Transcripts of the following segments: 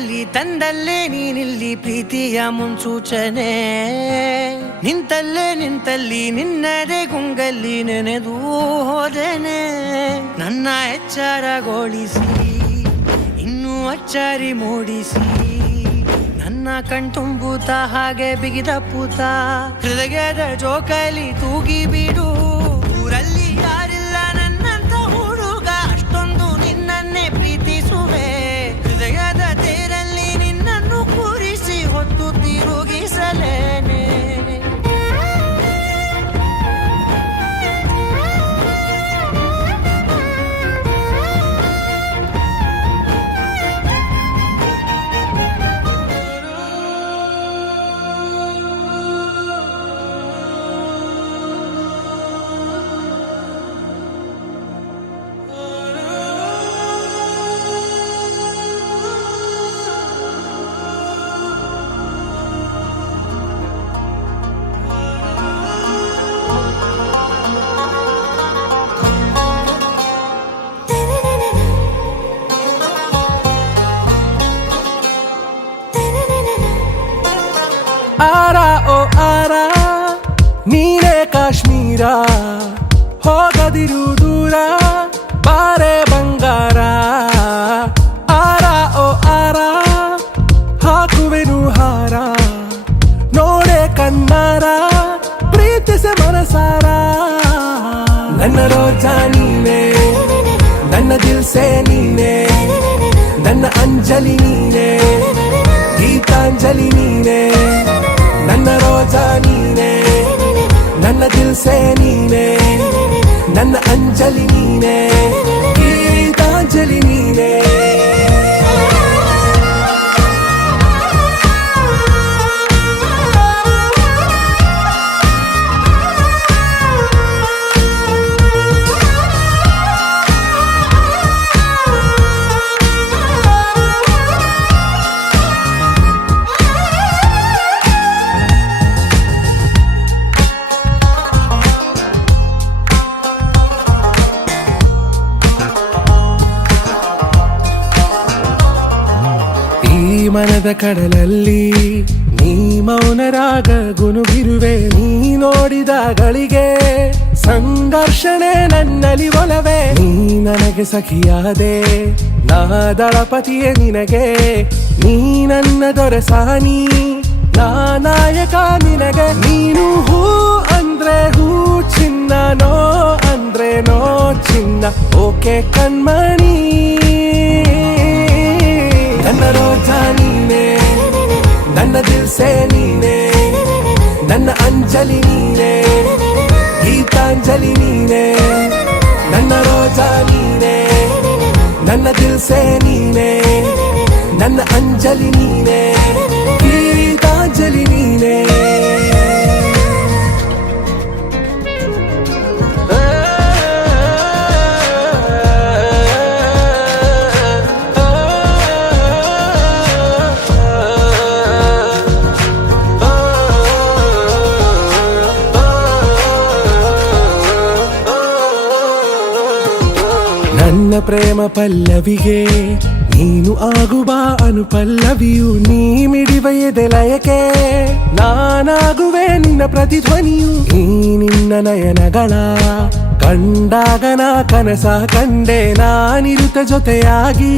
ಕಣ್ಣಲ್ಲಿ ತಂದಲ್ಲೇ ನೀನಿಲ್ಲಿ ಪ್ರೀತಿಯ ಮುನ್ಸೂಚನೆ ನಿಂತಲ್ಲಿ ನಿನ್ನದೇ ಗುಂಗಲ್ಲಿ ನೆನೆದು ಹೋದೆನೆ ನನ್ನ ಎಚ್ಚರಗೊಳಿಸಿ ಇನ್ನೂ ಅಚ್ಚರಿ ಮೂಡಿಸಿ ನನ್ನ ಕಣ್ತುಂಬುತ್ತ ಹಾಗೆ ಬಿಗಿದ ಪೂತ ಹೃದಯದ ಜೋಕಾಲಿ ತೂಗಿ ಬಿಡು ಊರಲ್ಲಿ ಯಾರಿಲ್ಲ ನನ್ನಂತ ಹುಡುಗ ಅಷ್ಟೊಂದು ನಿನ್ನನ್ನೇ ಪ್ರೀತಿಸುವೆ ಹೃದಯದ ತೇರಲ್ಲಿ ನಿನ್ನನ್ನು ಕೂರಿಸಿ ಹೊತ್ತು ತಿರುಗಿಸಲೇನೆ ಆರಾ ಓ ಆರಾ ನೀನೇ ಕಾಶ್ಮೀರ ಹೋಗದಿರು ದೂರ ಬಾರೆ ಬಂಗಾರ ಆರಾ ಓ ಆರಾ ಹಾಕುವೆನು ಹಾರ ನೋಡೆ ಕಣ್ಣಾರ ಪ್ರೀತಿಸೆ ಮನಸಾರ ನನ್ನ ರೋಜಾ ನೀನೆ ನನ್ನ ದಿಲ್ಸೆ ನೀನೆ ನನ್ನ ಅಂಜಲಿ ನೀನೆ ಗೀತಾಂಜಲಿ ನೀನೆ ನನ್ನ ರೋಜಾ ನೀನೆ ನನ್ನ ದಿಲ್ಸೆ ನೀನೆ ನನ್ನ ಅಂಜಲಿ ನೀನೆ ಗೀತಾಂಜಲಿ ನೀನೆ ಮನದ ಕಡಲಲ್ಲಿ ನೀ ಮೌನರಾಗ ಗುನುಗಿರುವೆ ನೀ ನೋಡಿದಗಳಿಗೆ ಸಂಘರ್ಷಣೆ ನನ್ನಲ್ಲಿ ಒಲವೇ ನೀ ನನಗೆ ಸಖಿಯಾದೆ ನಾ ದಳಪತಿಯೇ ನಿನಗೆ ನೀ ನನ್ನ ದೊರೆಸಾನಿ ನಾ ನಾಯಕ ನಿನಗೆ ನೀನು ಹೂ ಅಂದ್ರೆ ಹೂ ಚಿನ್ನ ನೋ ಅಂದ್ರೆ ನೋ ಚಿನ್ನ ಓಕೆ ಕಣ್ಮಣಿ ನನ್ನ ರೋಜಾ ನೀನೆ ನನ್ನ ದಿಲ್ಸೆ ನೀನೆ ನನ್ನ ಅಂಜಲಿ ನೀನೆ ಗೀತಾಂಜಲಿ ನೀನೆ ನನ್ನ ರೋಜಾ ನೀನೆ ನನ್ನ ದಿಲ್ಸೆ ನೀನೆ ನನ್ನ ಅಂಜಲಿ ನೀನೆ ಗೀತಾಂಜಲಿ ನೀನೆ ನನ್ನ ಪ್ರೇಮ ಪಲ್ಲವಿಗೆ ನೀನು ಆಗುವ ಅನುಪಲ್ಲವಿಯು ನೀ ಮಿಡಿವ ಎದೆಲಯಕ್ಕೆ ನಾನಾಗುವೆ ನಿನ್ನ ಪ್ರತಿಧ್ವನಿಯು ನೀ ನಿನ್ನ ನಯನಗಳ ಕಂಡಾಗ ನಾ ಕನಸ ಕಂಡೆ ನಾನಿರುತ್ತ ಜೊತೆಯಾಗಿ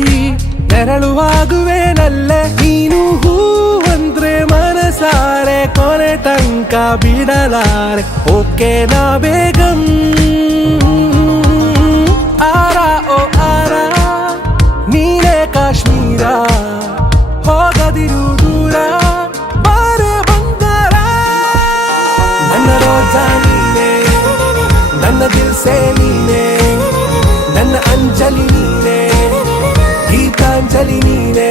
ನೆರಳುವಾಗುವೆ ನಲ್ಲೆ ನೀನು ಹೂ ಅಂದ್ರೆ ಮನಸಾರೆ ಕೊನೆ ತನಕ ಬಿಡಲಾರೆ ಓಕೆ ನಾ ಬೇಗಂ ಆರಾ ಓ ಆರಾ ನೀನೇ ಕಾಶ್ಮೀರ ಹೋಗದಿರು ದೂರ ಬಾರೆ ಬಂಗಾರ ನನ್ನ ರೋಜಾ ನೀನೆ ನನ್ನ ದಿಲ್ಸೆ ನೀನೆ ನನ್ನ ಅಂಜಲಿ ನೀನೆ ಗೀತಾಂಜಲಿ ನೀನೆ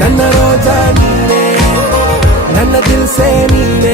ನನ್ನ ರೋಜಾ ನೀನೆ ನನ್ನ ದಿಲ್ಸೆ ನೀನೆ